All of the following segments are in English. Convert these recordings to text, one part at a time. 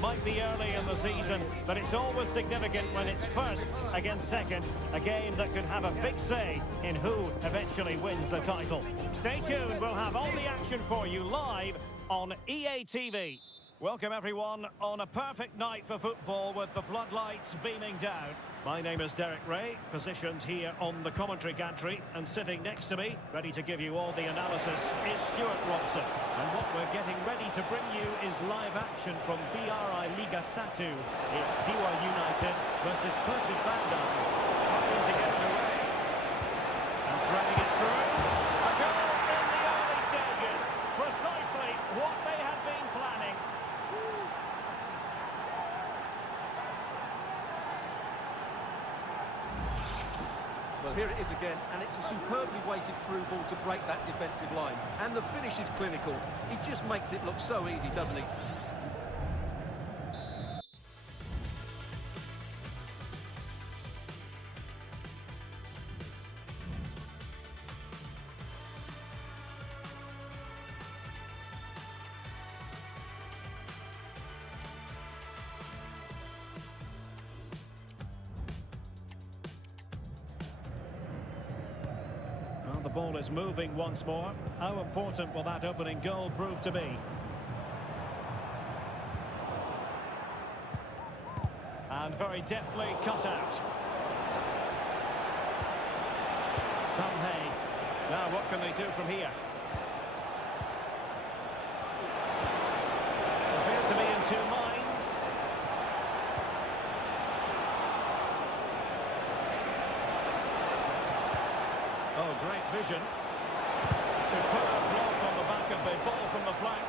might be early in the season, but it's always significant when it's first against second, a game that could have a big say in who eventually wins the title. Stay tuned, we'll have all the action for you live on EA TV. Welcome everyone on a perfect night for football with the floodlights beaming down. My name is Derek Ray, positioned here on the commentary gantry, and sitting next to me, ready to give you all the analysis, is Stuart Robson. And what we're getting ready to bring you is live action from BRI Liga Satu. It's Dewa United versus Persib Bandung, trying to get it away. And threading it through. A goal in the early stages. Precisely what they had been planning. Well, here it is again, and it's a superbly weighted through ball to break that defensive line. And the finish is clinical. He just makes it look so easy, doesn't he? The ball is moving once more. How important will that opening goal prove to be? And very deftly cut out. Hey. Now what can they do from here? Appear to be in two minds. Oh, great vision. Superb block on the back of the ball from the flank.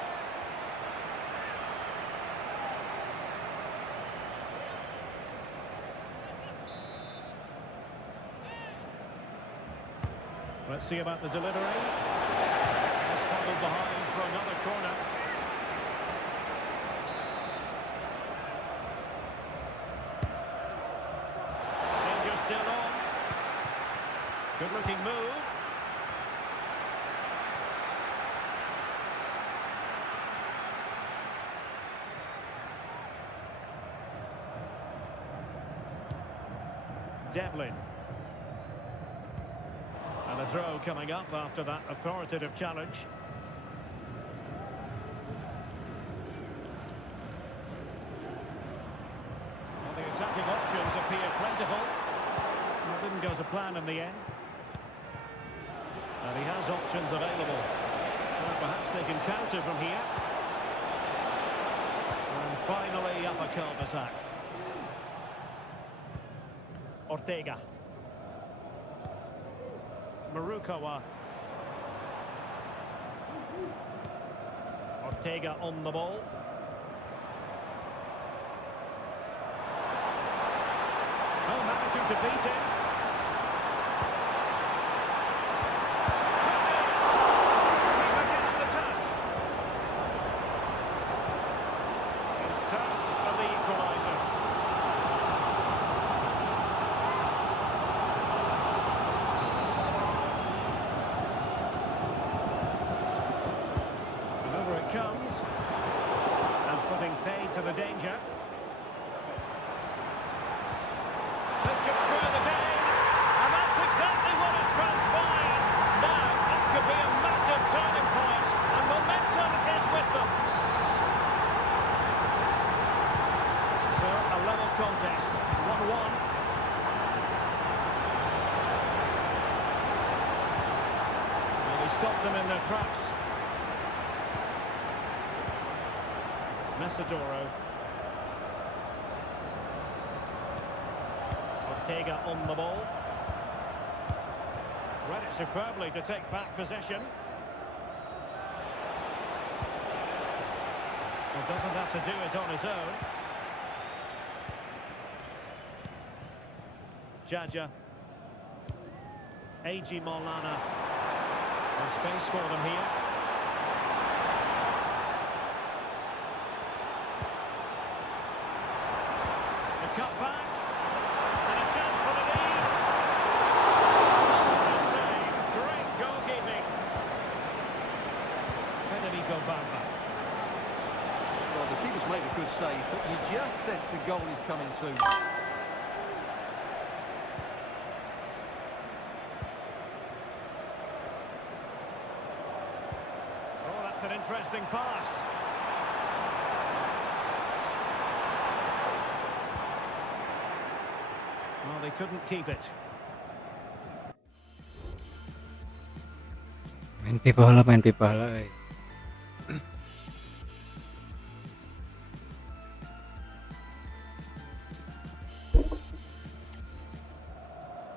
Let's see about the delivery. Struggled behind for another corner. Danger still on. Good-looking move. Devlin. And a throw coming up after that authoritative challenge. Well, the attacking options appear plentiful. It didn't go to plan in the end. And he has options available. Well, perhaps they can counter from here. And finally up a cul-de-sac. Ortega. Marukawa. Ortega on the ball. Oh, managing to beat him. Keeper getting the touch. In search of the equaliser. Comes and putting paid to the danger. This could square the game, and that's exactly what has transpired. Now that could be a massive turning point, and momentum is with them. So a level contest, 1-1. Well, he stopped them in their tracks. Messadoro. Ortega on the ball. Read it superbly to take back possession. Well, doesn't have to do it on his own. Jaja. A.G. Maulana. There's space for them here. Cut back, and a chance for the lead. A save, great goalkeeping. Federico Bamba. Well, the keeper's made a good save, but just sense a goal is coming soon. Oh, that's an interesting pass. Well, they couldn't keep it. Main pipa lah.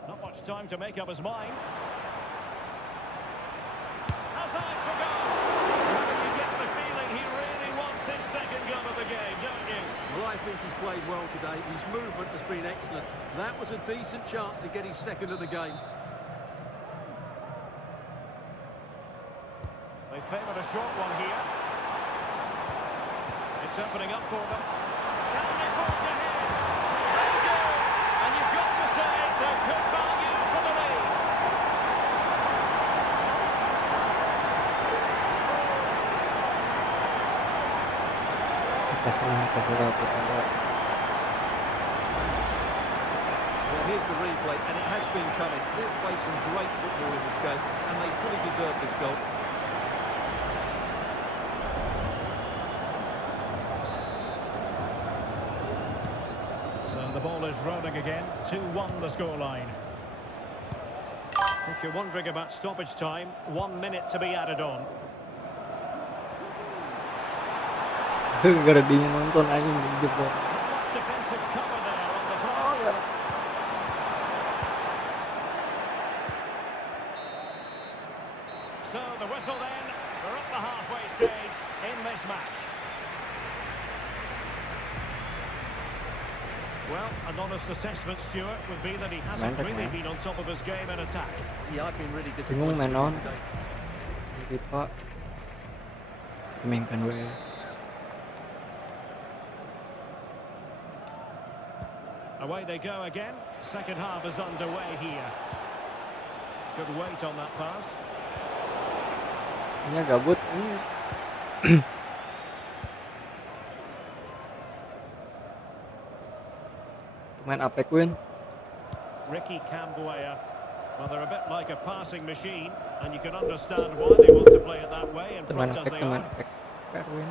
Not much time to make up his mind. Has eyes for goal. You get the feeling he really wants his second goal of the game, don't you? Well, I think he's played well today. His movement has been excellent. That was a decent chance to get his second of the game. They favoured a short one here. It's opening up for them. Can they forge ahead? They do! And you've got to say they're good value for the lead. Kasih. Well, here's the replay, and it has been coming. They've played some great football in this game, and they fully deserve this goal. So the ball is rolling again. 2-1 the scoreline. If you're wondering about stoppage time, 1 minute to be added on. Gardinya nonton anjing di jebol. Defensive cover there on the fly. So the whistle then. We're up the halfway stage in this match. Well, an honest assessment, Stuart, would be that he hasn't Mantap, really man. been on top of his game in attack. Yeah, I've been really Bingung disappointed main today. pipa. Mainkan gue. Away they go again. Second half is underway here. Good weight on that pass. Ini gabut ini. Main Apex win. Ricky Camboya. Well, they're a bit like a passing machine, and you can understand why they want to play it that way in Teman front as Apex, they teman are. Apex. Fair win.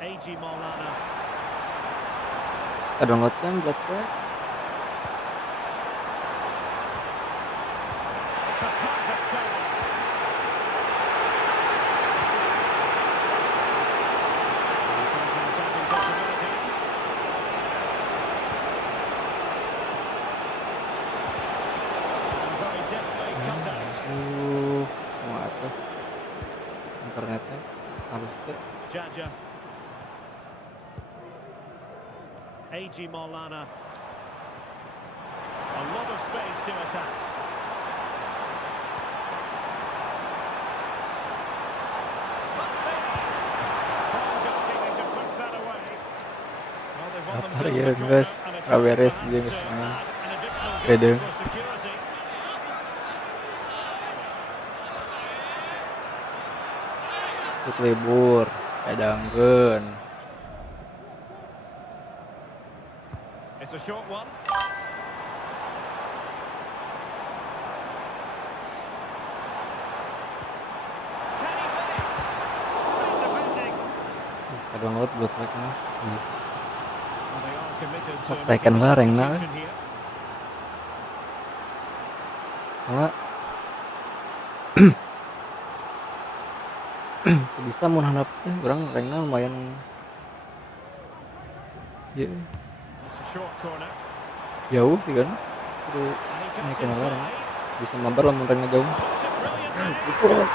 A.G. Maulana. Suka download kan Blood Track. It's a perfect chance. Counter-attacking possibilities. And very deftly cut out. Muat tuh. Internetnya harus tuh. Jaja. A.G. Maulana. A lot of space to attack. Must be. Well, goalkeeping to push that away. Well, they've won Apa themselves ya a corner, guys, and it's beres perhaps dia an main. additional Beda. goal for security. Sut libur, kadangkeun. It's a short one. Can he finish? Great defending. Bisa download Blood Track mah. Yes. Well, they are committed to Tekan making a bareng, nah. substitution here. Malah bisa mau handap orang ranknya lumayan ya, It's a short corner. jauh sih kan. Kudu And he cuts naikin bareng. inside. Bisa mabar lah mun ranknya jauh. Puts it brilliantly. And it goes.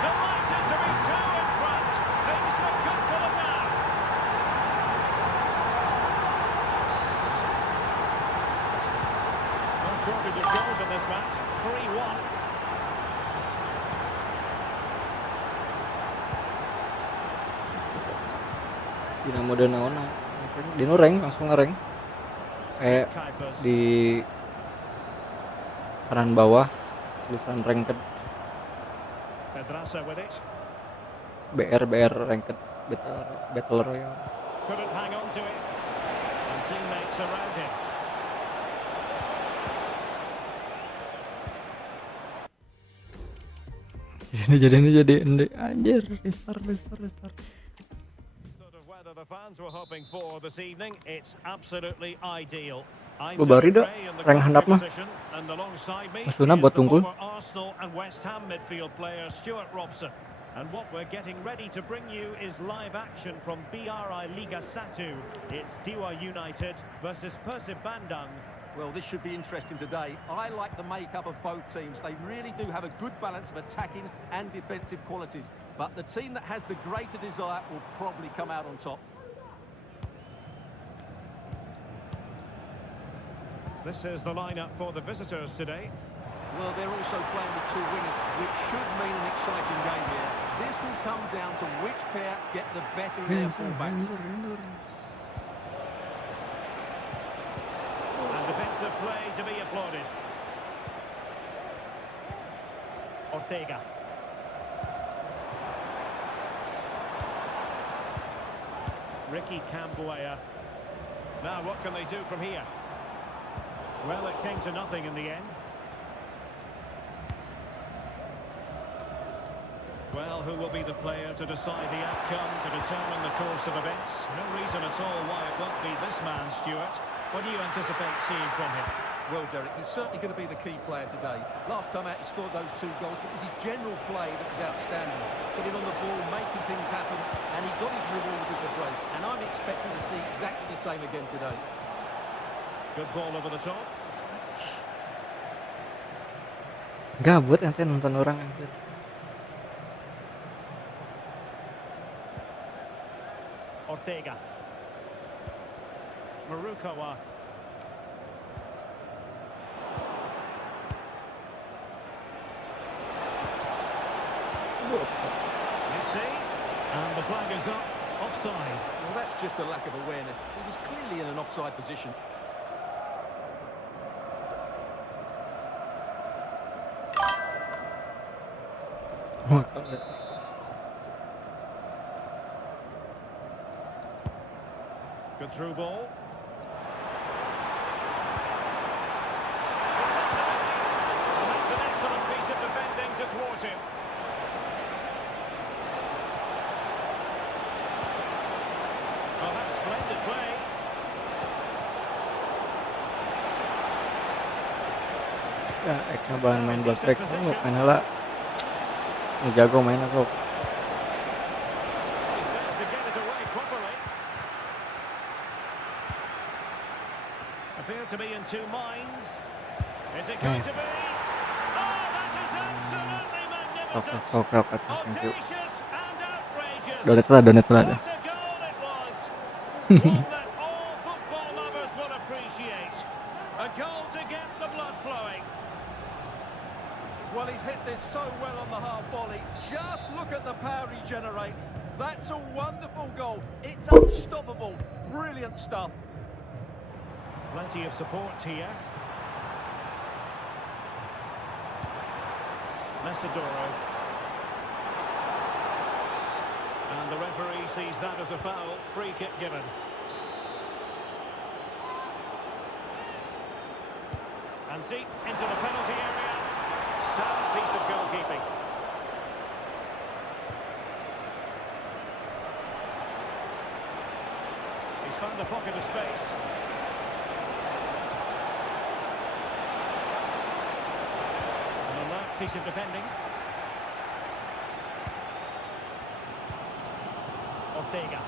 Delighted to be two in front. Things look good for them now. No shortage of goals in this match. 3-1. Dina mode naon di rank langsung ngereng. Kayak Kuipers. di kanan bawah tulisan ranked Pedraza with it. BR ranked. battle royale. Couldn't hang on to it. And teammates around him. Jadi anjir, restart. Sort of weather the fans were hoping for this evening. It's absolutely ideal. I'm Baru dah Ray in the rank handap mah. position, and alongside me Masuna is buat the tungkul. former Arsenal and West Ham midfield player Stuart Robson. And what we're getting ready to bring you is live action from BRI Liga 1. It's Diwa United versus Persib Bandung. Well, this should be interesting today. I like the makeup of both teams. They really do have a good balance of attacking and defensive qualities. But the team that has the greater desire will probably come out on top. This is the lineup for the visitors today. Well, they're also playing with two wingers, which should mean an exciting game here. This will come down to which pair get the better of their fullbacks. And defensive play to be applauded. Ortega. Ricky Cambuaya. Now what can they do from here? Well, it came to nothing in the end. Well, who will be the player to decide the outcome, to determine the course of events? No reason at all why it won't be this man, Stuart. What do you anticipate seeing from him? Well, Derek, he's certainly going to be the key player today. Last time out, he scored those 2 goals, but it was his general play that was outstanding. Getting on the ball, making things happen, and he got his reward with the brace. And I'm expecting to see exactly the same again today. Good ball over the top. Gabut ente nonton orang anjir. Ortega. Marukawa. You see? And the flag is up. Offside. Well, that's just a lack of awareness. He was clearly in an offside position. Good through ball. And that's an excellent piece of defending to thwart him. Oh, that's splendid play. Ya, eknya bahan main block track, main hala. Jago mainnya sok. To get it away properly. Appear to be in two minds. Is it going to be? Oh, that is absolutely magnificent. Audacious and outrageous. Donate lah. What a goal it was. One that all football lovers will appreciate. A goal to get the blood flowing. Well, he's hit this so well on the half volley. Just look at the power he generates. That's a wonderful goal. It's unstoppable. Brilliant stuff. Plenty of support here. Mesadoro. And the referee sees that as a foul. Free kick given. And deep into the penalty area. Sound piece of goalkeeping. He's found a pocket of space. An alert piece of defending. Ortega.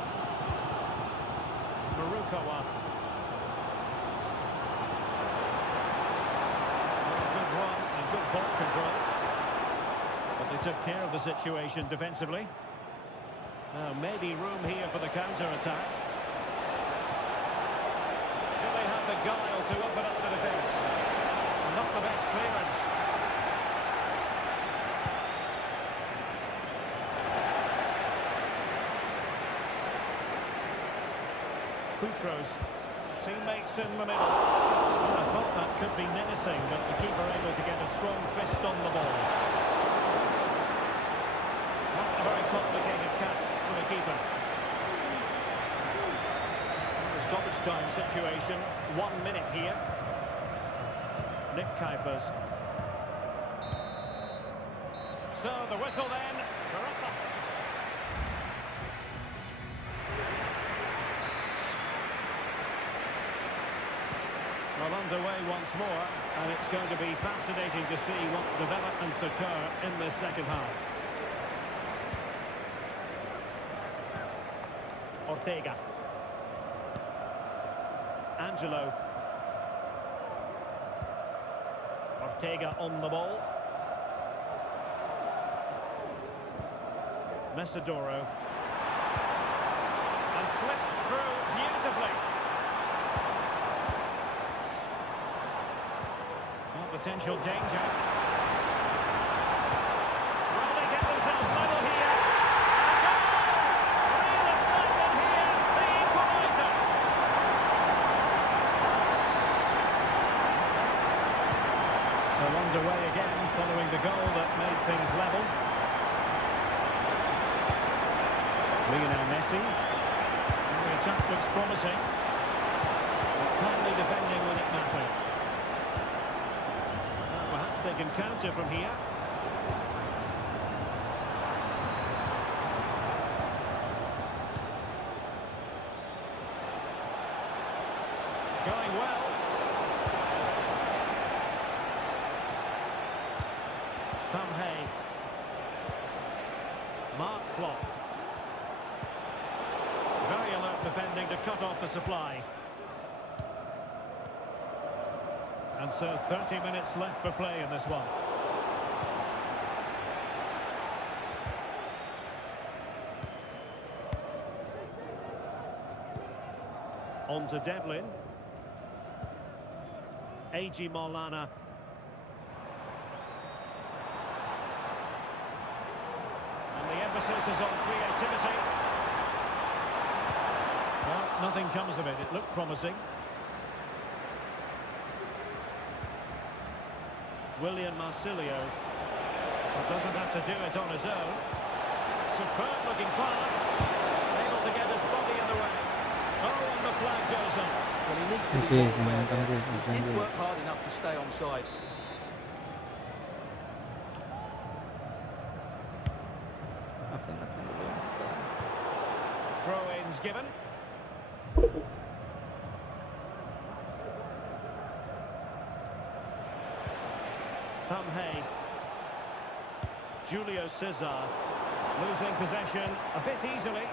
Marukawa. Good run and good ball control. But they took care of the situation defensively. Now maybe room here for the counter-attack. Do they have the guile to open up the defence? Not the best clearance. Boutros, teammates in the middle. I thought that could be menacing, but the keeper able to get a strong fist on the ball. Not a very complicated catch for the keeper. stoppage time situation. 1 minute here. Nick Kuipers. So the whistle then. Well, underway once more, and it's going to be fascinating to see what developments occur in this second half. Ortega. Angelo. Ortega on the ball. Mesadoro. And slipped through beautifully. Potential danger. Well, they get themselves level here. Real excitement here. The equaliser. So underway again, following the goal that made things level. Lionel Messi. And the attack looks promising. But timely defending when it mattered. They can counter from here. Going well. Tom Hay. Mark Klopp. Very alert defending to cut off the supply. And so 30 minutes left for play in this one. On to Devlin. A.G. Maulana. And the emphasis is on creativity. Well, nothing comes of it. It looked promising. William Marsilio, but doesn't have to do it on his own. Superb looking pass, able to get his body in the way. Oh, and the flag goes up. Well, he needs to be well there. He didn't work hard enough to stay onside. Throw-ins given. Tom Hay. Julio Cesar. Losing possession a bit easily.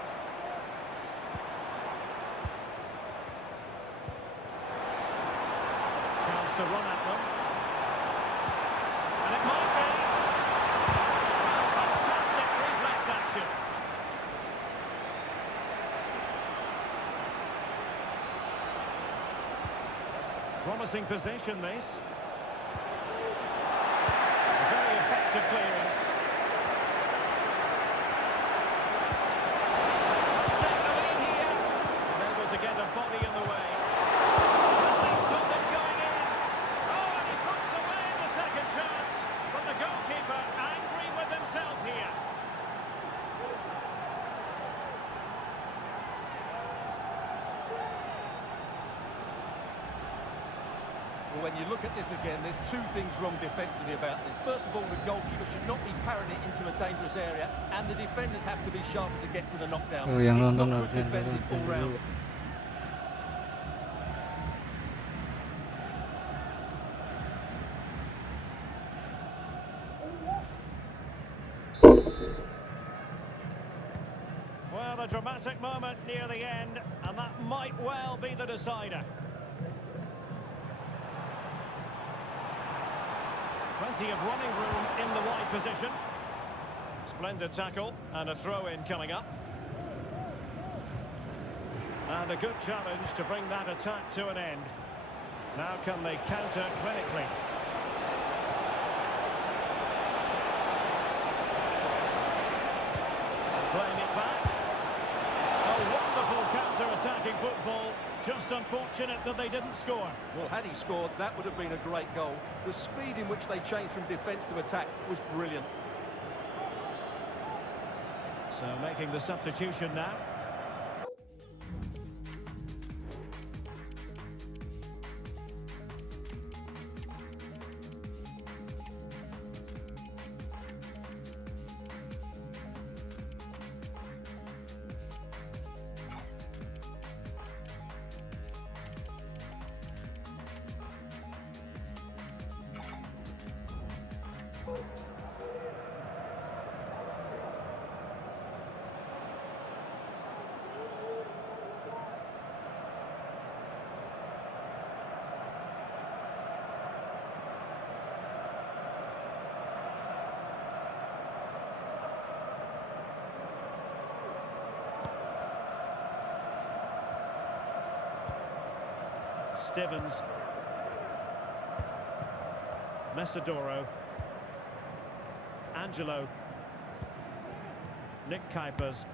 Chance to run at them. And it might be. Fantastic reflex action. Promising possession, this. Effective clearance. Take the lead here. Able to get a body in the way. And they stop it going in. Oh, and he puts away the second chance. But the goalkeeper angry with himself here. Well, when you look at this again, there's two things wrong defensively about this. First of all, the goalkeeper should not be parrying it into a dangerous area, and the defenders have to be sharper to get to the knockdown. Oh, yang It's nonton not harusnya good defending all round. Well, a dramatic moment near the end, and that might well be the decider. Plenty of running room in the wide position. Splendid tackle and a throw-in coming up. And a good challenge to bring that attack to an end. Now can they counter clinically? Playing it back. A wonderful counter-attacking football. Just unfortunate that they didn't score. Well, had he scored, that would have been a great goal. The speed in which they changed from defence to attack was brilliant. So making the substitution now. Evans. Mesadoro. Angelo. Nick Kuipers.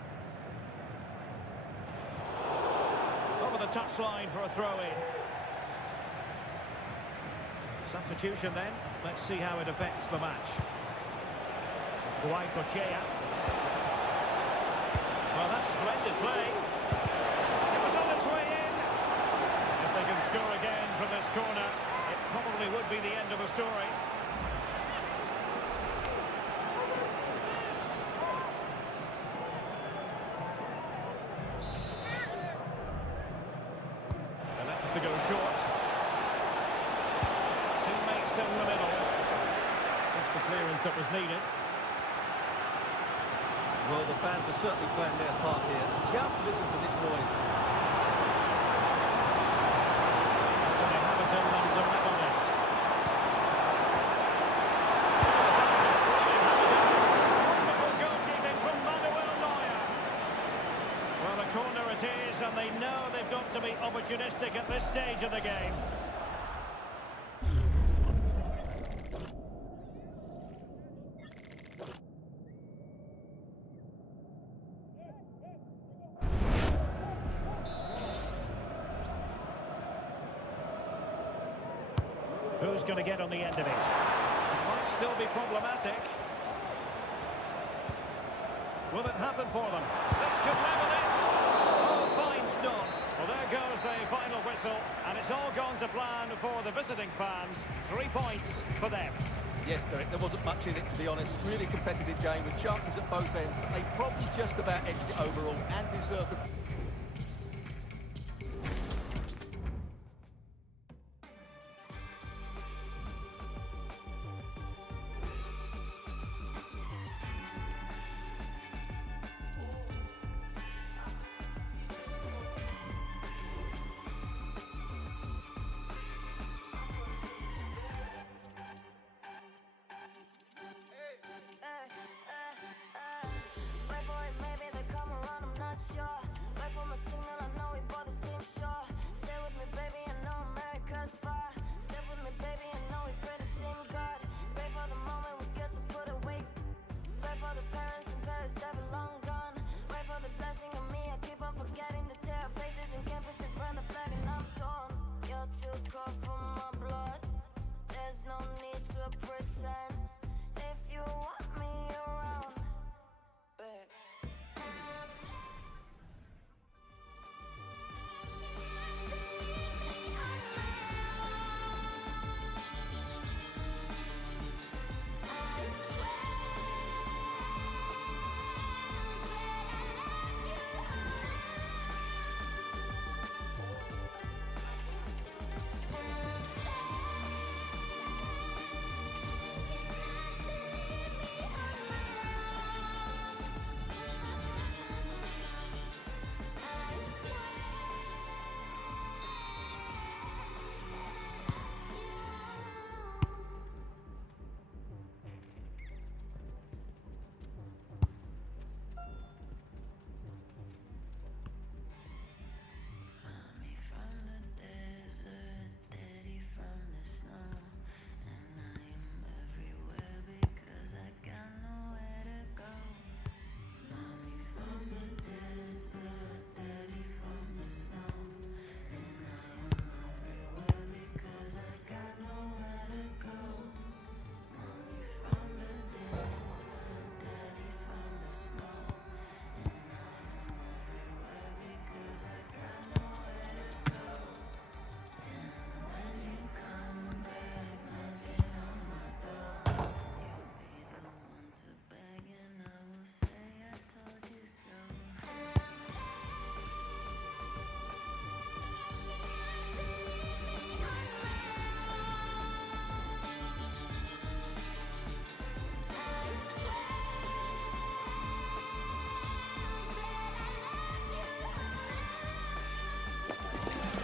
Over the touchline for a throw-in. Substitution then. Let's see how it affects the match. Boleeeehhhhhh. Well, that's splendid play. It was on its way in. If they can score again from this corner, it probably would be the end of the story. To go short. Teammates in the middle. That's the clearance that was needed. Well, the fans are certainly playing their part here. Just listen to this noise. They have it in them to level this. Wonderful goalkeeping from Manuel Neuer. Well, a corner it is, and they know they've got to be opportunistic at this stage of the game. Who's going to get on the end of it? It might still be problematic. Will it happen for them? This could level it. Oh, fine stop. Well, there goes the final whistle, and it's all gone to plan for the visiting fans. 3 points for them. Yes, Derek, there wasn't much in it, to be honest. Really competitive game with chances at both ends, but they probably just about edged it overall and deserved the...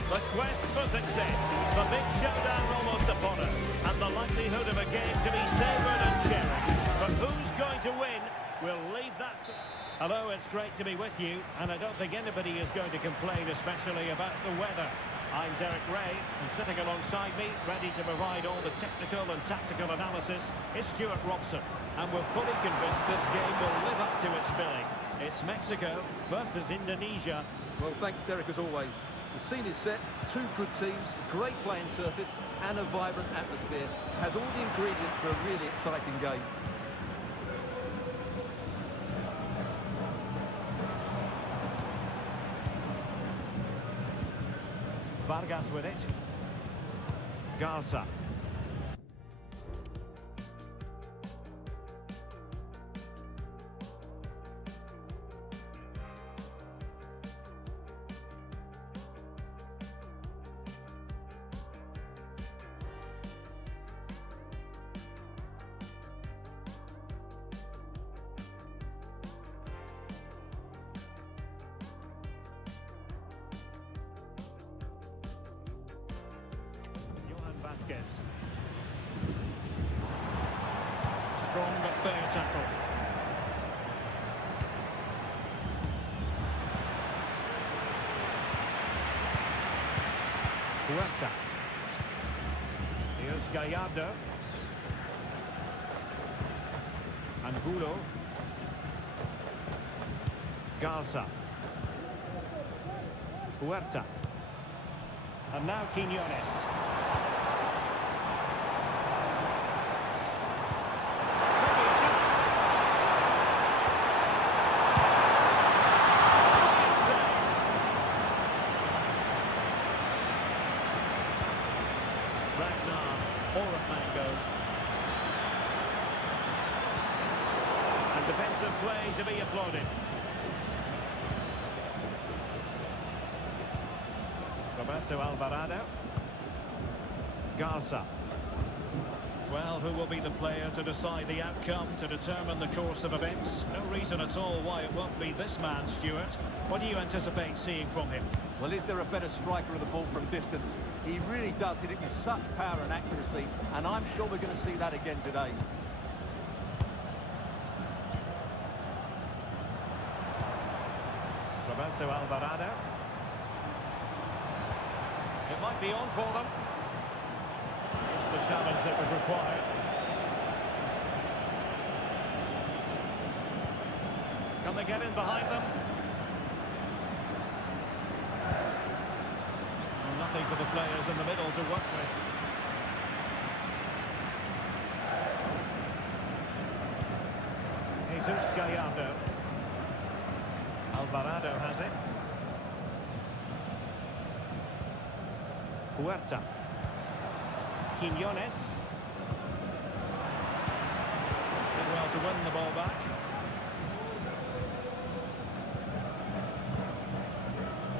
The quest for success, the big showdown almost upon us, and the likelihood of a game to be savoured and cherished. But who's going to win? We'll leave that to... Hello, it's great to be with you, and I don't think anybody is going to complain, especially about the weather. I'm Derek Ray, and sitting alongside me, ready to provide all the technical and tactical analysis, is Stuart Robson. And we're fully convinced this game will live up to its billing. It's Mexico versus Indonesia. Well, thanks, Derek, as always. The scene is set, two good teams, great playing surface, and a vibrant atmosphere. Has all the ingredients for a really exciting game. Vargas with it. Garza. Strong but fair tackle. Huerta. Here's Gallardo. Angulo. Garza. Huerta. And now Quiñones. And defensive play to be applauded. Roberto Alvarado. Garza. Well, who will be the player to decide the outcome, to determine the course of events? No reason at all why it won't be this man, Stuart. What do you anticipate seeing from him? Well, is there a better striker of the ball from distance? He really does hit it with such power and accuracy, and I'm sure we're going to see that again today. Roberto Alvarado. It might be on for them. Just the challenge that was required. Can they get in behind them? Well, nothing for the players in the middle to work with. Jesus Gallardo. Alvarado has it. Huerta. Quiñones. Did well to win the ball back.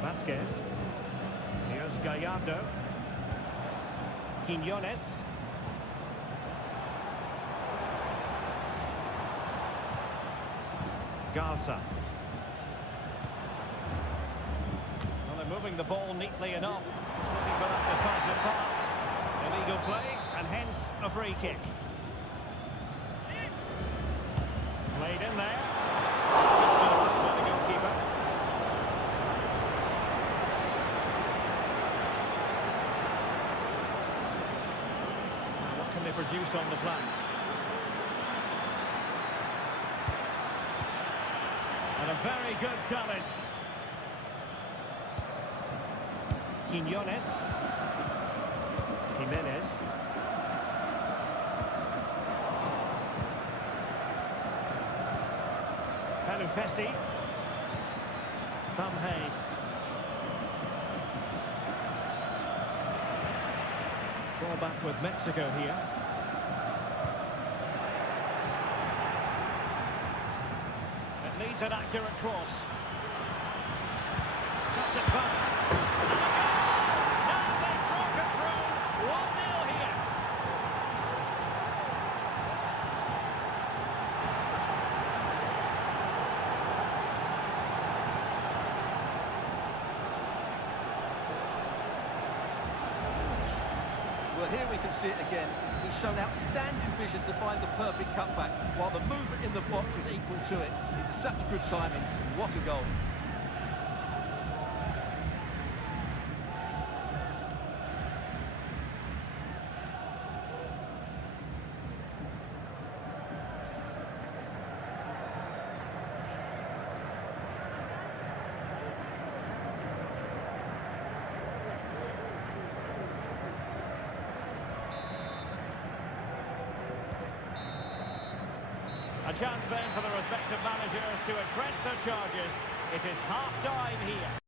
Vasquez. Here's Gallardo. Quiñones. Garza. Well, they're moving the ball neatly enough. Just looking for that decisive pass. Illegal play, and hence a free kick. Played in there. Just by the goalkeeper. What can they produce on the flank? And a very good challenge. Quiñones. Jimenez. Pessi. Van Hay. Ball back with Mexico here. It needs an accurate cross. Cuts it back. Now they've broken through. 1-0 here. Well, here we can see it again. He's shown outstanding vision to find the perfect cutback, while the movement in the box is equal to it. It's such good timing. What a goal. A chance then for the respective managers to address their charges. It is half-time here.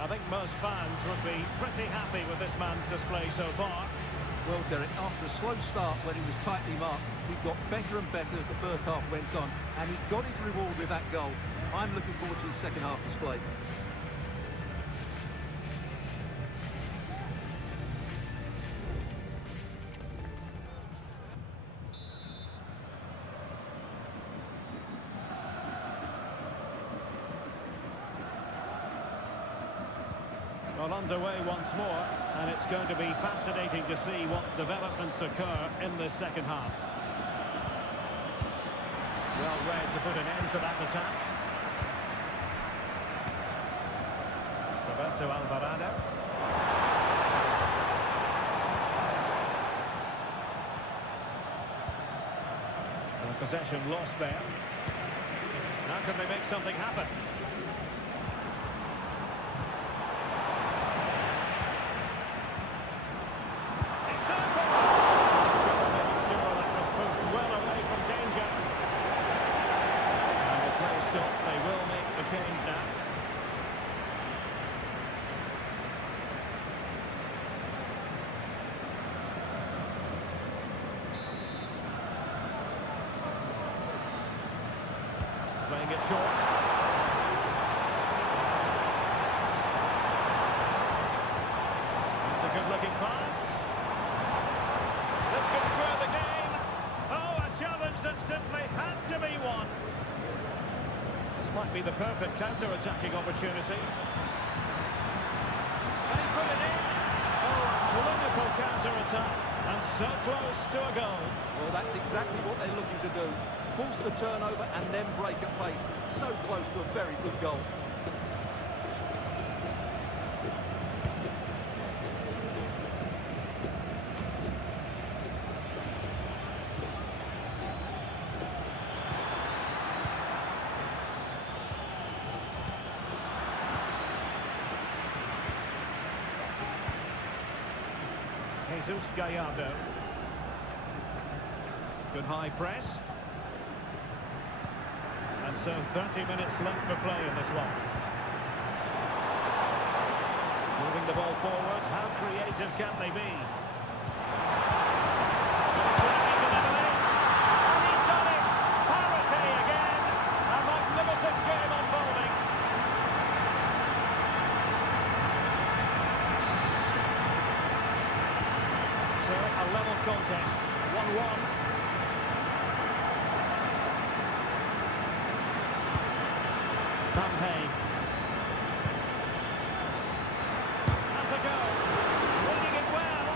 I think most fans would be pretty happy with this man's display so far. Well, Derek, after a slow start when he was tightly marked, he got better and better as the first half went on, and he got his reward with that goal. I'm looking forward to his second half display. Well, underway once more, and it's going to be fascinating to see what developments occur in this second half. Well read to put an end to that attack. Roberto Alvarado. And possession lost there. How can they make something happen? Change now. Playing it short. It's a good-looking pass. This could square the game. Oh, a challenge that simply had to be won. Might be the perfect counter-attacking opportunity. And he put it in. Oh, a clinical counter-attack. And so close to a goal. Well, that's exactly what they're looking to do. Force the turnover and then break at pace. So close to a very good goal. Jesus Gallardo. Good high press. And so 30 minutes left for play in this one. Moving the ball forward, how creative can they be? And he's done it! Parity again! A magnificent game unfolding. So, a level contest, 1-1. Campaign. Has a go. Reading it well.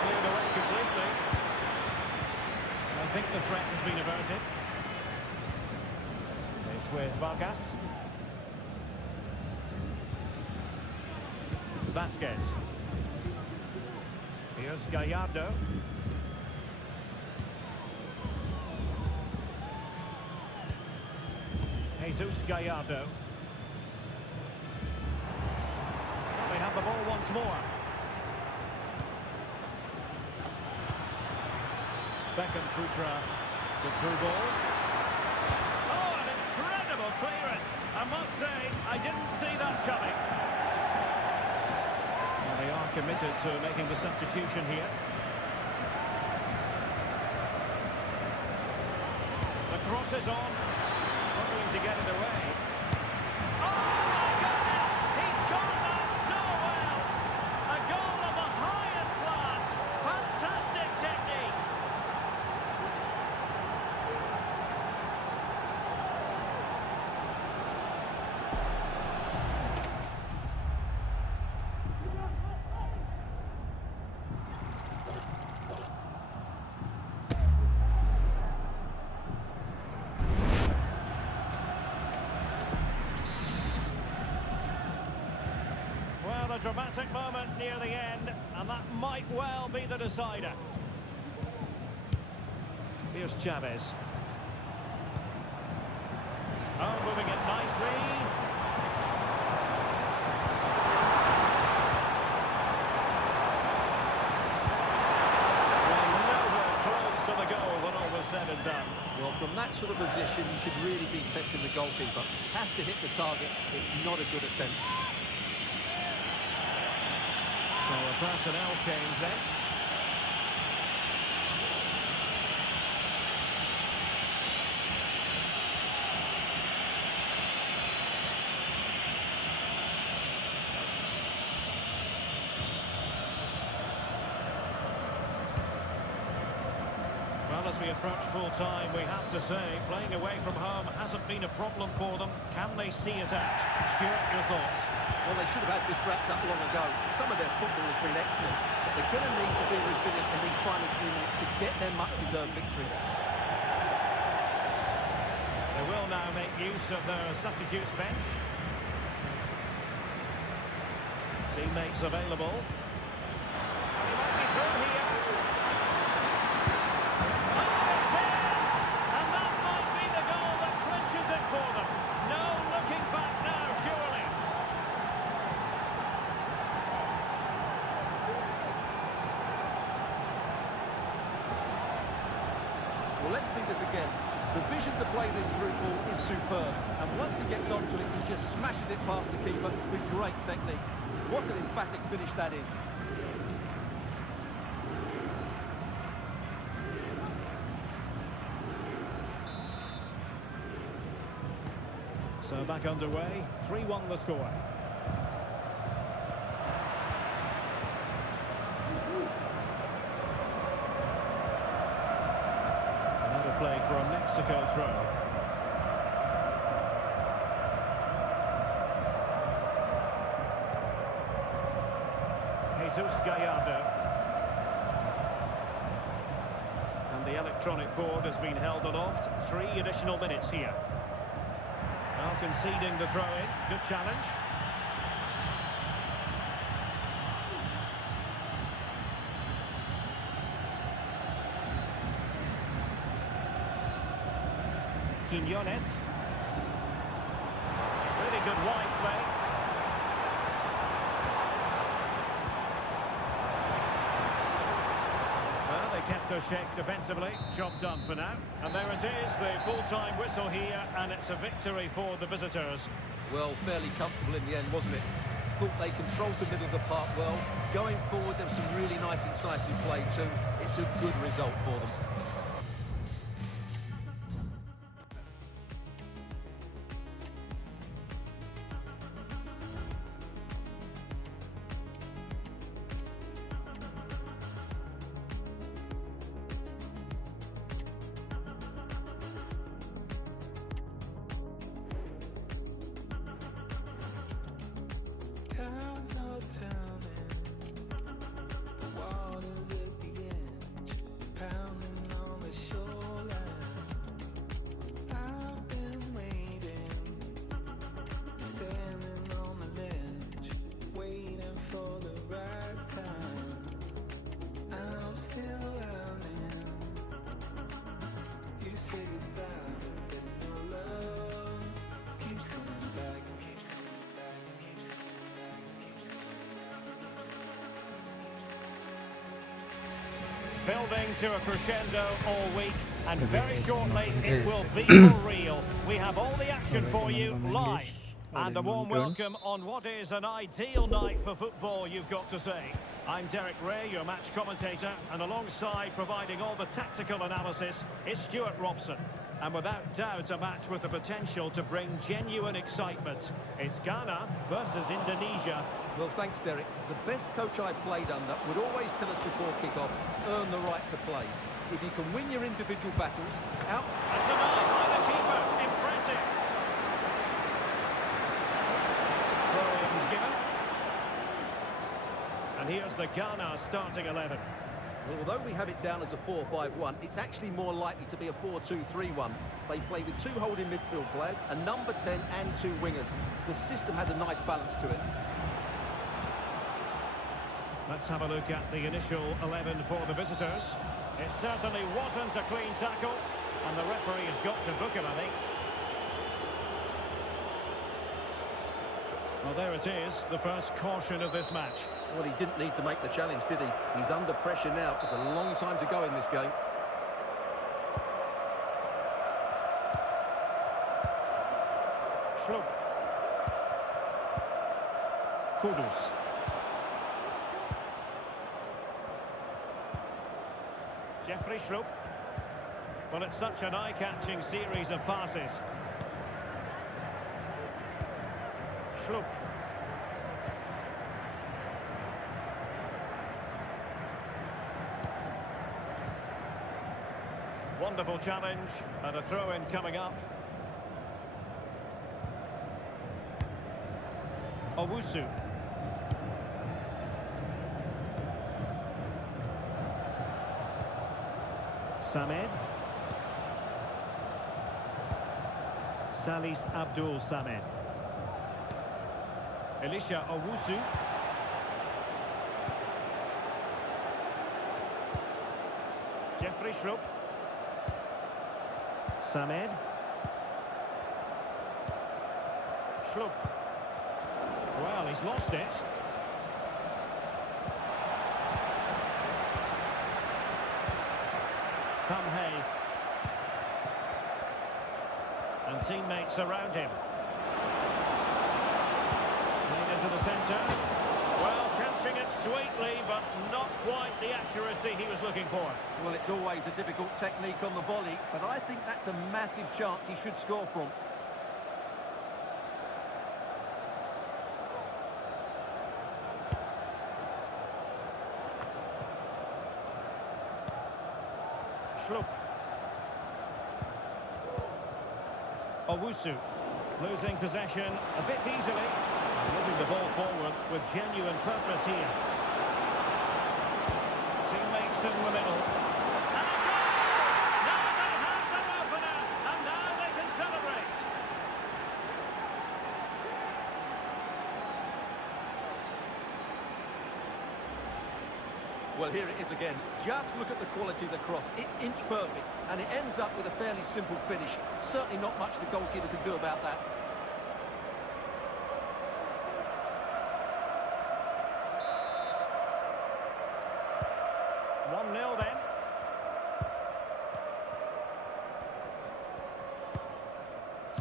Cleared away completely. I think the threat has been averted. It's with Vargas. Vasquez. Here's Gallardo. Jesus Gallardo. They have the ball once more. Beckham Putra, the through ball. Oh, an incredible clearance. I must say, I didn't see that coming. Well, they are committed to making the substitution here. The cross is on. Struggling to get it away. a dramatic moment near the end, and that might well be the decider. Here's Chavez. Oh, moving it nicely. Well, nowhere close to the goal when all was said and done. Well, from that sort of position, you should really be testing the goalkeeper. Has to hit the target. It's not a good attempt. So a personnel change then. Well, as we approach full time, we have to say, playing away from home hasn't been a problem for them. Can they see it out? Stuart, your thoughts? Well, they should have had this wrapped up long ago. Some of their football has been excellent, but they're going to need to be resilient in these final few minutes to get their much-deserved victory. They will now make use of their substitutes bench. Teammates available. And he might be through here. It's in! And that might be the goal that clinches it for them. No looking back now, surely. Well, let's see this again. The vision to play this through ball is superb, and once he gets onto it, he just smashes it past the keeper with great technique. What an emphatic finish that is. So back underway, 3-1 the score. Another play for a Mexico throw. Jesus Gallardo. And the electronic board has been held aloft. 3 additional minutes here. Now conceding the throw-in. Good challenge. Quiñones. Really good wide play. Well, they kept their shape defensively. Job done for now. And there it is, the full-time whistle here, and it's a victory for the visitors. Well, fairly comfortable in the end, wasn't it? Thought they controlled the middle of the park well. Going forward, there was some really nice, incisive play too. It's a good result for them. Building to a crescendo all week, and very shortly it will be for real. We have all the action for you live. And a warm welcome on what is an ideal night for football, you've got to say. I'm Derek Ray, your match commentator, and alongside providing all the tactical analysis is Stuart Robson. And without doubt, a match with the potential to bring genuine excitement. It's Ghana versus Indonesia. Well, thanks, Derek. The best coach I played under would always tell us before kick-off, earn the right to play. If you can win your individual battles, out... And denied by the keeper. Impressive. Throw-ins given. And here's the Ghana starting 11. Well, although we have it down as a 4-5-1, it's actually more likely to be a 4-2-3-1. They play with 2 holding midfield players, a number 10 and 2 wingers. The system has a nice balance to it. Let's have a look at the initial 11 for the visitors. It certainly wasn't a clean tackle, and the referee has got to book him, I think. Well, there it is, the first caution of this match. Well, he didn't need to make the challenge, did he? He's under pressure now. There's a long time to go in this game. Schlupp. Kudus. Jeffrey Schlupp. Well, it's such an eye-catching series of passes. Schlupp. Wonderful challenge, and a throw-in coming up. Owusu. Samed. Salis Abdul Samed. Elisha Owusu. Jeffrey Schlupp. Samed. Schlupp. Well, he's lost it. Kamhey. And teammates around him. Lead into the centre. Well, catching it sweetly, but not quite the accuracy he was looking for. Well, it's always a difficult technique on the volley, but I think that's a massive chance he should score from. Schlupp. Owusu losing possession a bit easily. Moving the ball forward with genuine purpose here. Teammates in the middle. And a goal! Now they have their opener, and now they can celebrate. Well, here it is again. Just look at the quality of the cross. It's inch perfect, and it ends up with a fairly simple finish. Certainly not much the goalkeeper can do about that. One 0 then.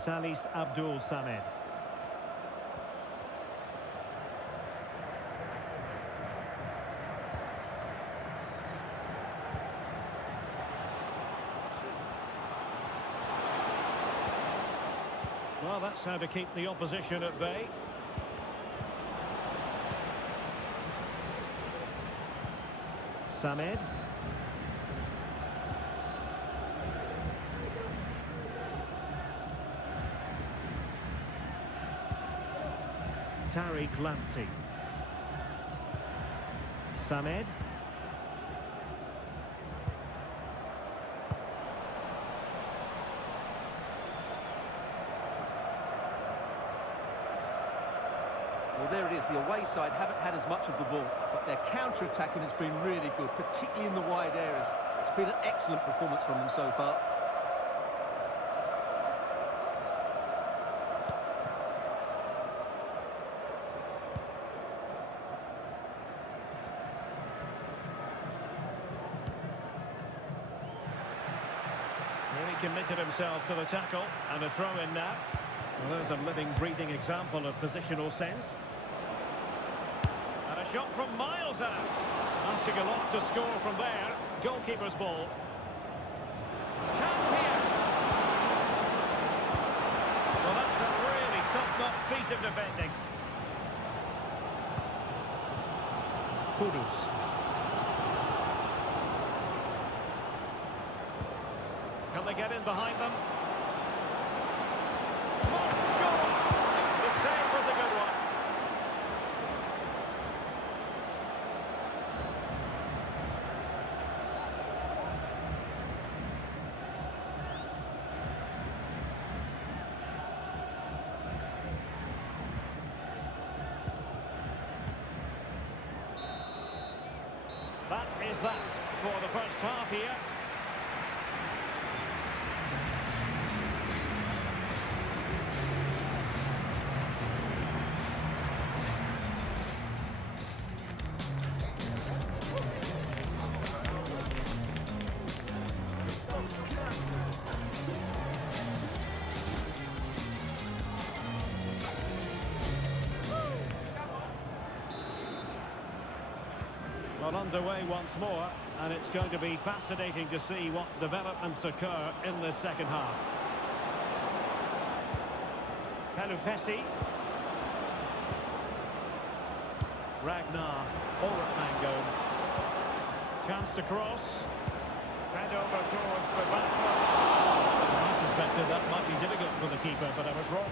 Salis Abdul Samed. Well, that's how to keep the opposition at bay. Samed. Tariq Lamptey. Samed. Well, there it is. The away side haven't had as much of the ball, but their counter-attacking has been really good, particularly in the wide areas. It's been an excellent performance from them so far. Really committed himself to the tackle, and a throw-in now. Well, there's a living, breathing example of positional sense. And a shot from miles out. Asking a lot to score from there. Goalkeeper's ball. Chance here. Well, that's a really top-notch piece of defending. Kudus. Can they get in behind them? Must score! The save was a good one. that for the first half here. Well, underway once more, and it's going to be fascinating to see what developments occur in this second half. Pelupesi. Ragnar, Mango. Chance to cross. Fed over towards the back post. I suspected that might be difficult for the keeper, but I was wrong.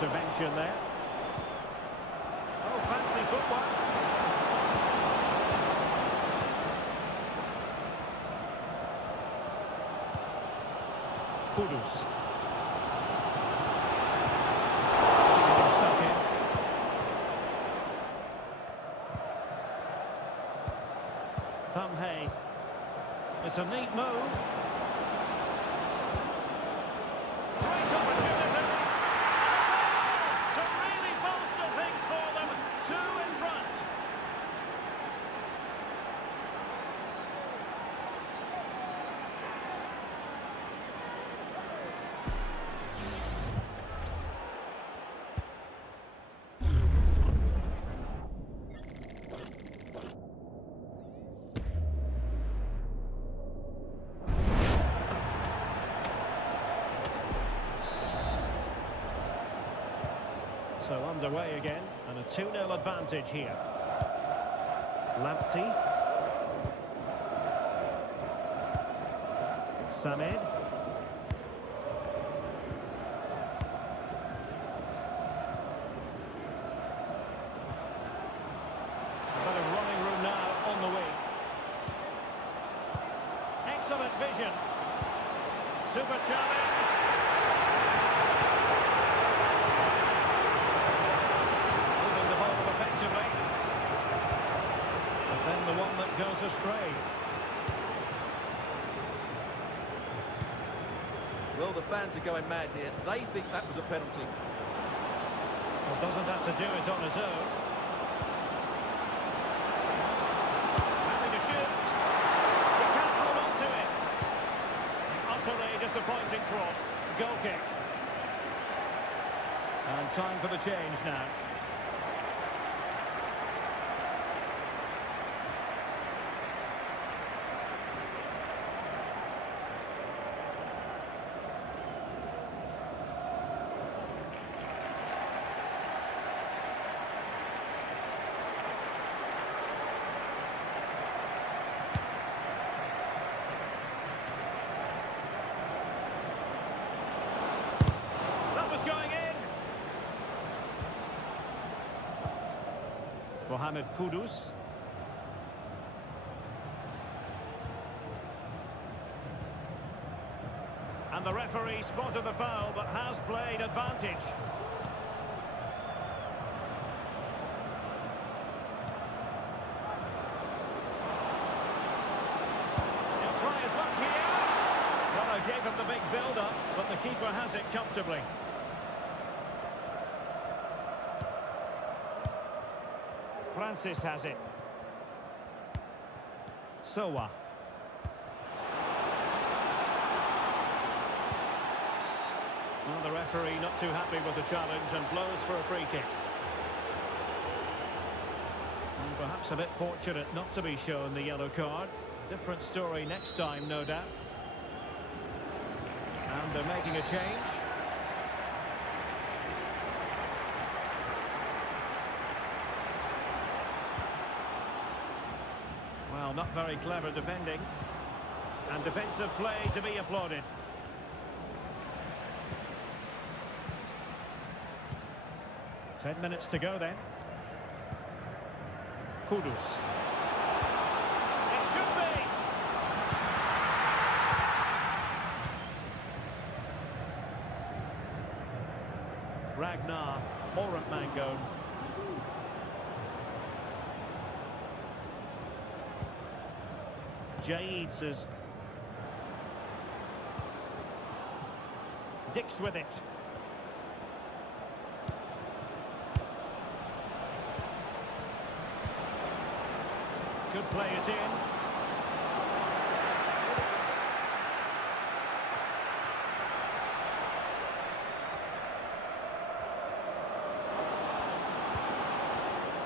Intervention there. Oh, fancy footwork. Kudus. Stuck in. Tamhay. It's a neat move. Great opportunity. So underway again, and a 2-0 advantage here. Lamptey. Samed. A bit of running room now on the wing. Excellent vision. Super challenge. Then the one that goes astray. Well, the fans are going mad here. They think that was a penalty. Well, doesn't have to do it on his own. Having to shoot. He can't hold on to it. Utterly disappointing cross. Goal kick. And time for the change now. Mohamed Kudus. And the referee spotted the foul, but has played advantage. He'll try his luck here. Well, I gave him the big build-up, but the keeper has it comfortably. Francis has it. Sowa. Well, the referee not too happy with the challenge and blows for a free kick. And perhaps a bit fortunate not to be shown the yellow card. Different story next time, no doubt. And they're making a change. Well, not very clever defending. And defensive play to be applauded. Ten minutes to go then. Kudus. It should be! Ragnar or at Mango. Jades is Dix with it. Could play it in.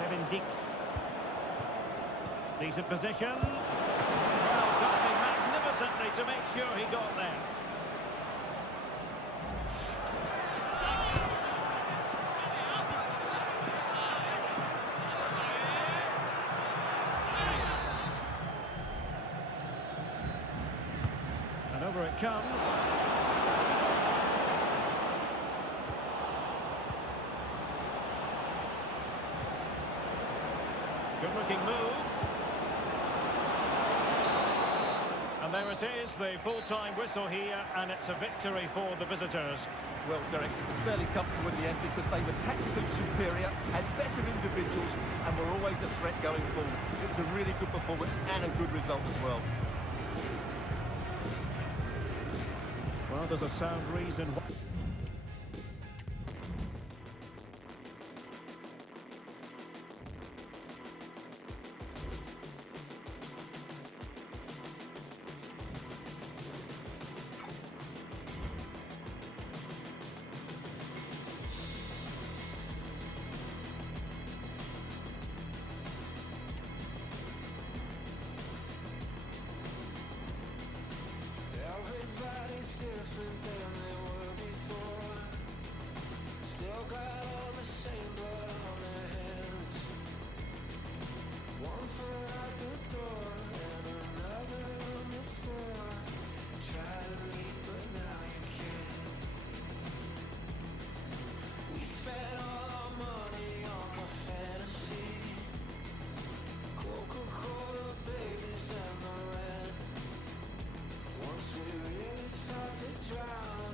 Kevin Dix. Decent position. Well, diving magnificently to make sure he got there. And over it comes. Good-looking move. And there it is, the full-time whistle here, and it's a victory for the visitors. Well, Derek, it was fairly comfortable in the end because they were tactically superior, had better individuals, and were always a threat going forward. It was a really good performance and a good result as well. Well, there's a sound reason why. Everybody's different than they were before. Still got all the same blood on their hands. One foot out the door and another on the floor. Try to leave but now you can't. We spent all our money on the fantasy. Coca-Cola babies and the rent. Once we really start to drown,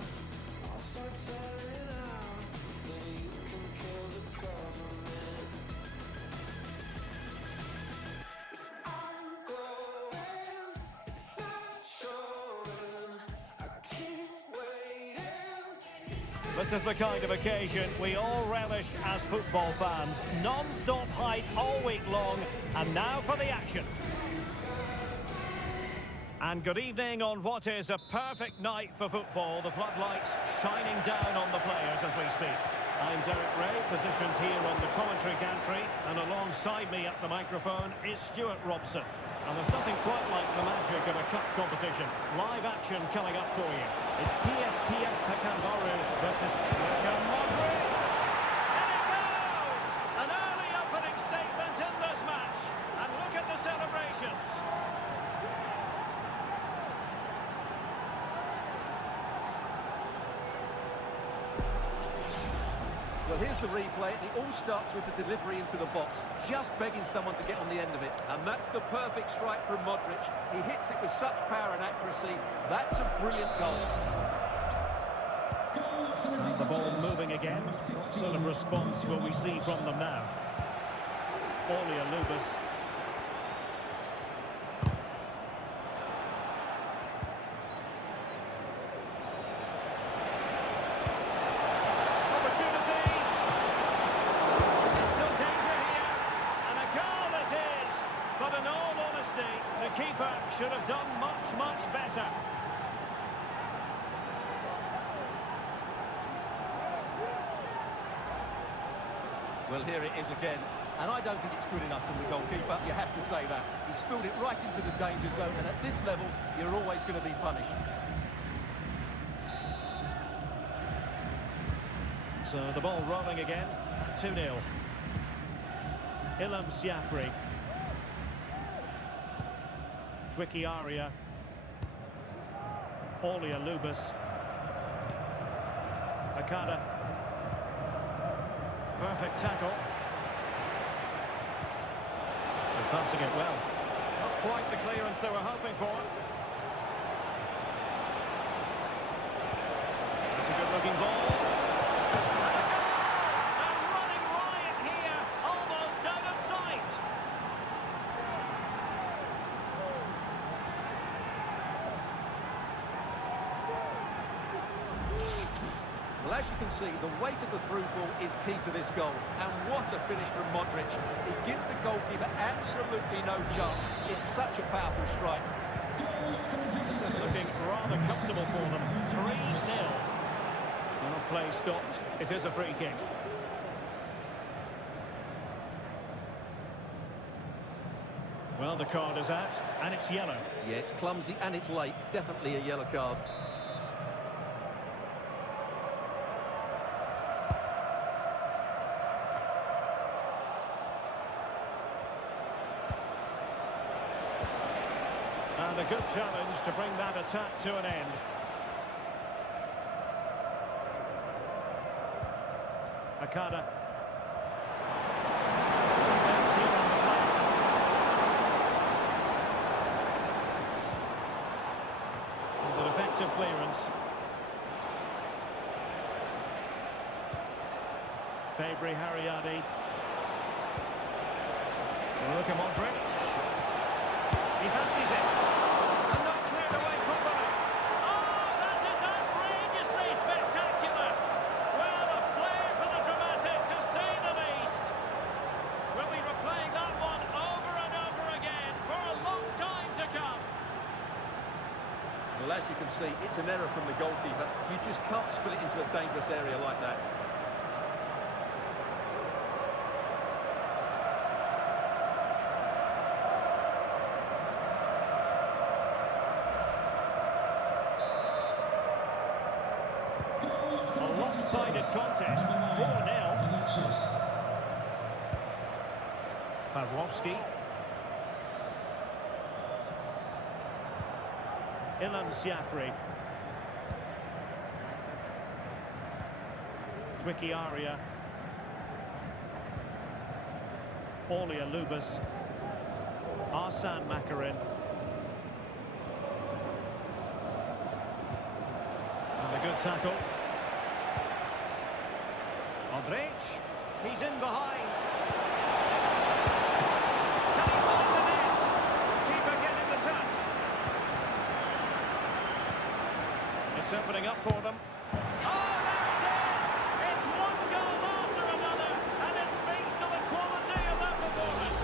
I'll start selling out. Then you can kill the government. If I'm going, it's not showing. I keep waiting. This is the kind of occasion we all relish as football fans. Non-stop hype all week long, and now for the action. And good evening on what is a perfect night for football. The floodlights shining down on the players as we speak. I'm Derek Ray, positioned here on the commentary gantry, and alongside me at the microphone is Stuart Robson. And there's nothing quite like the magic of a cup competition. Live action coming up for you. It's PSPS Pekanbaru versus Luka Modric. And it goes! An early opening statement in this match. And look at the celebrations. Well, here's the replay. It all starts with the delivery into the box, just begging someone to get on the end of it. And that's the perfect strike from Modric. He hits it with such power and accuracy. That's a brilliant goal. And the ball moving again. What sort of response will we see from them now? Boleeeehhhhhh. But in all honesty, the keeper should have done much, much better. Well, here it is again. And I don't think it's good enough from the goalkeeper. You have to say that. He spilled it right into the danger zone, and at this level, you're always going to be punished. So the ball rolling again, 2-0. Ilham Siafri. Twiki Aria. Boleeeehhhhh. Akada. Perfect tackle. They're passing it well. Not quite the clearance they were hoping for. It's a good looking ball. as you can see, the weight of the through ball is key to this goal. And what a finish from Modric. It gives the goalkeeper absolutely no chance. It's such a powerful strike. This is looking rather comfortable for them. 3-0. Well, play stopped. It is a free kick. Well, the card is out, and it's yellow. Yeah, it's clumsy and it's late. Definitely a yellow card. And a good challenge to bring that attack to an end. Akada. An effective clearance. Fabry Hariadi. Look at Modric. He fancies it. And not cleared away properly. Oh, that is outrageously spectacular. Well, a flair for the dramatic, to say the least. We'll be replaying that one over and over again for a long time to come. Well, as you can see, it's an error from the goalkeeper. You just can't spill it into a dangerous area like that. A lopsided contest, 4-0. Pawłowski. Ilham Siafri. Twiki Aria. Aulia Lubas. Arsene Makarin. And a good tackle. Modric. He's in behind. Can he find the net? Keeper getting the touch. It's opening up for them. Oh, there it is! It's one goal after another, and it speaks to the quality of that performance.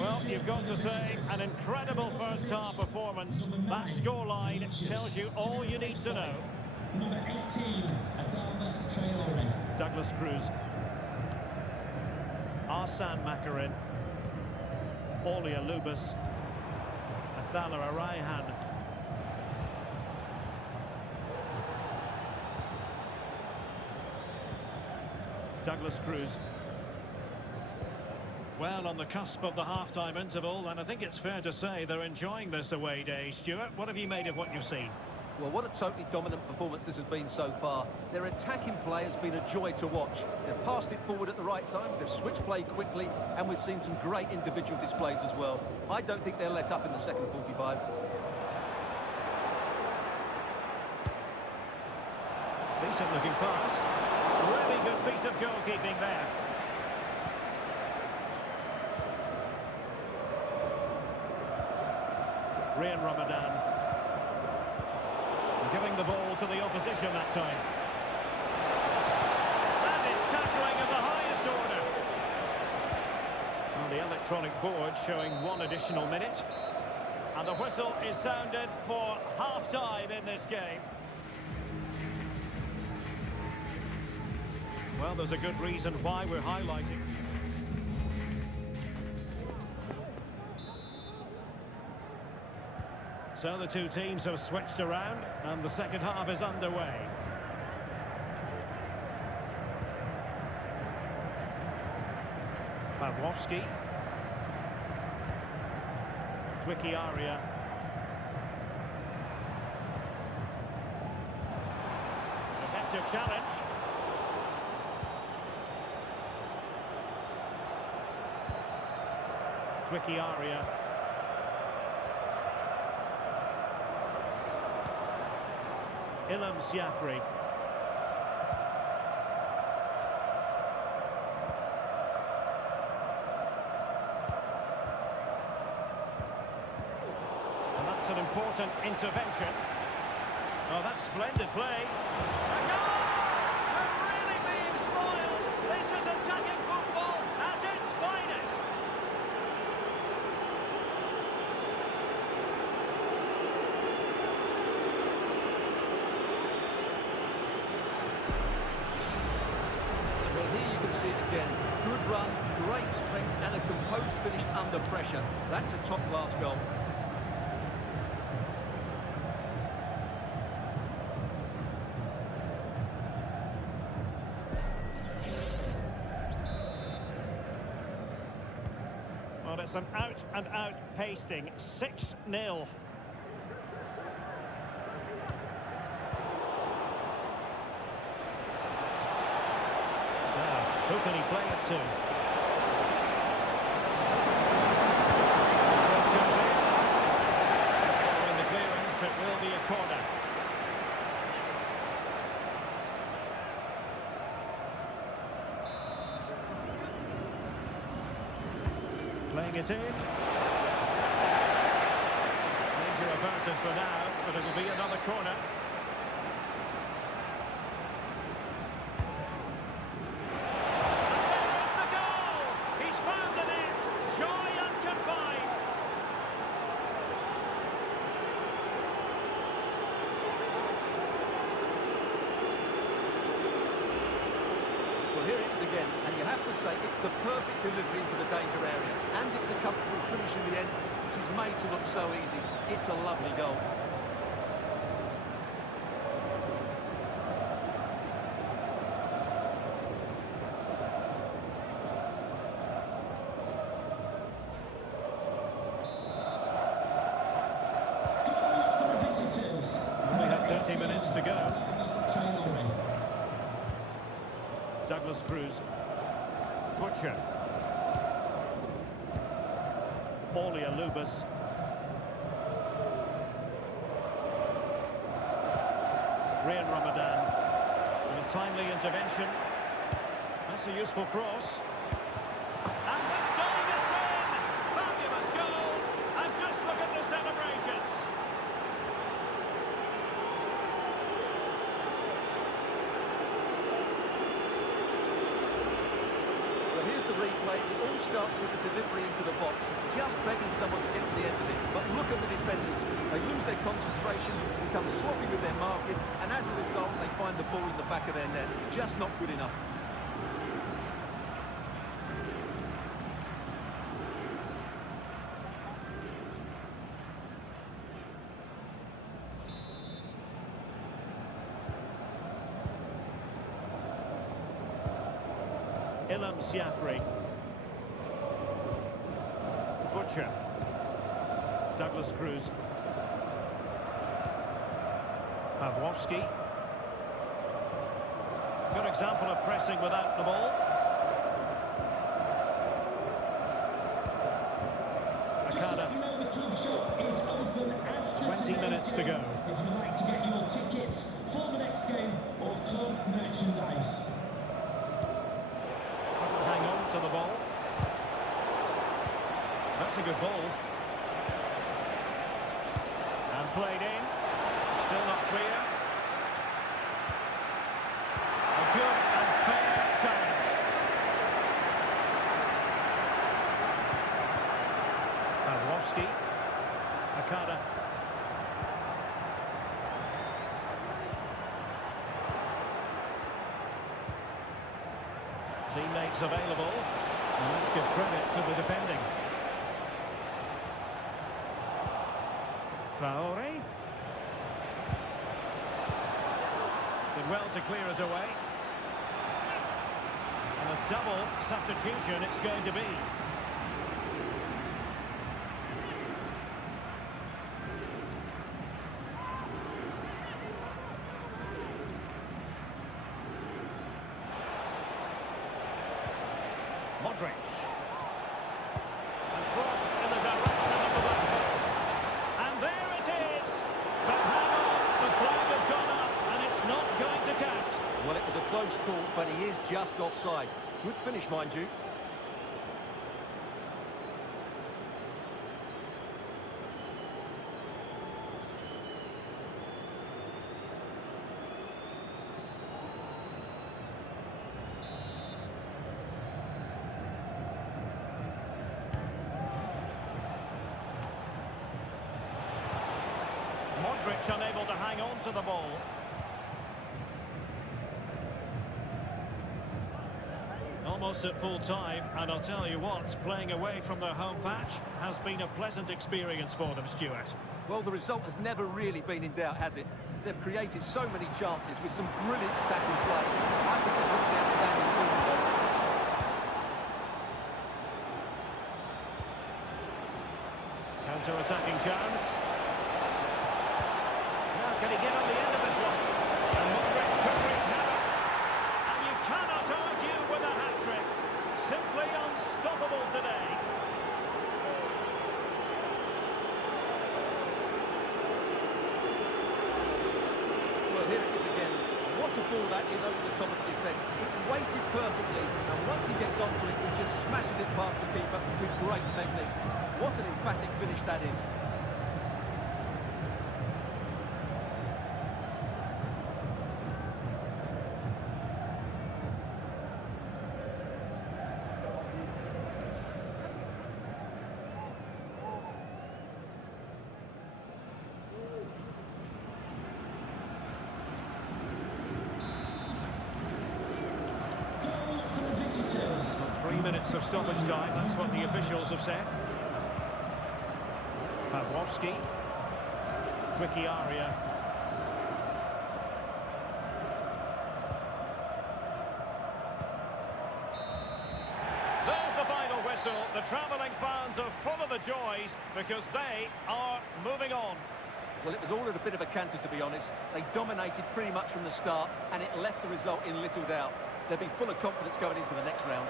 Well, you've got to say, an incredible first-half performance. That scoreline tells you all you need to know. Number 18, Adama Traore. Douglas Cruz. Arsene Makarin. Aulia Lubas. Athala Araihan. Douglas Cruz. Well, on the cusp of the half-time interval, and I think it's fair to say they're enjoying this away day. Stuart, what have you made of what you've seen? Well, what a totally dominant performance this has been so far. Their attacking play has been a joy to watch. They've passed it forward at the right times, they've switched play quickly, and we've seen some great individual displays as well. I don't think they'll let up in the second 45. Decent-looking pass. Really good piece of goalkeeping there. Rian Ramadan. Giving the ball to the opposition that time. That is tackling of the highest order. On the electronic board showing 1 additional minute. And the whistle is sounded for half-time in this game. Well, there's a good reason why we're highlighting. So the two teams have switched around, and the second half is underway. Pawłowski. Tricky area. Effective challenge. Tricky area. Ilham Siafri. And that's an important intervention. Oh, that's splendid play. A goal! We're really being spoiled. This is attacking football at its finest. Well, here you can see it again. Good run, great strength, and a composed finish under pressure. That's a top-class goal. Well, it's an out-and-out pasting. 6-0. Who can he play it to? Cross comes in. Following the clearance, it will be a corner. Playing it in. Danger averted for now, but it will be another corner. Well, here it is again, and you have to say it's the perfect delivery into the danger area, and it's a comfortable finish in the end, which is made to look so easy. It's a lovely goal. Goal for the visitors. We have 30 minutes to go. Traore. Douglas Cruz. Butcher. Boleeeehhhhh. Ryan Ramadan. With a timely intervention. That's a useful cross. And this time it's in! Fabulous goal! And just look at the celebrations. Well, here's the replay. It all starts with the delivery into the box, just begging someone to get to the end of it. But look at the defenders. They lose their concentration, become sloppy with their marking, and as a result, they find the ball in the back of their net. Just not good enough. Ilham Siafri. Butcher. Douglas Cruz. Pawłowski. Good example of pressing without the ball. Just to let Akada. you know, the club shop is open after 20 today's minutes to game. go. If you'd like to get your tickets for the next game or club merchandise. Hang on to the ball. That's a good ball. And played in. Still not clear. A good and fair challenge. Pawłowski. Akada. Teammates available. And let's give credit to the defending. Traore. Did well to clear it away. And a double substitution it's going to be. Modric. And crossed in the direction of the back post. And there it is. But hang on, the flag has gone up and it's not going to catch. Well, it was a close call, but he is just offside. Good finish, mind you. Modric unable to hang on to the ball. Almost at full time, and I'll tell you what, playing away from their home patch has been a pleasant experience for them, Stuart. Well, the result has never really been in doubt, has it? They've created so many chances with some brilliant attacking play. I think they've looked outstanding team today. Counter-attacking chance. Now, can he get on the end of this one? And Modric could wreak havoc. And you cannot argue with a hat-trick. Simply unstoppable today. Well, here it is again. What a ball that is over the top of the defence. It's weighted perfectly, and once he gets onto it, he just smashes it past the keeper with great technique. What an emphatic finish that is. Goal for the visitors. 3 minutes of stoppage time, that's what the officials have said. Pavlovsky. Tricky area. There's the final whistle. The travelling fans are full of the joys because they are moving on. Well, it was all at a bit of a canter, to be honest. They dominated pretty much from the start, and it left the result in little doubt. They'll be full of confidence going into the next round.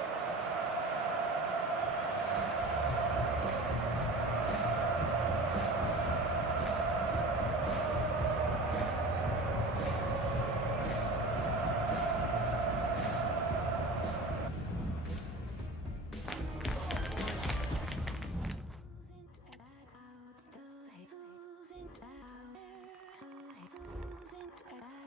Out,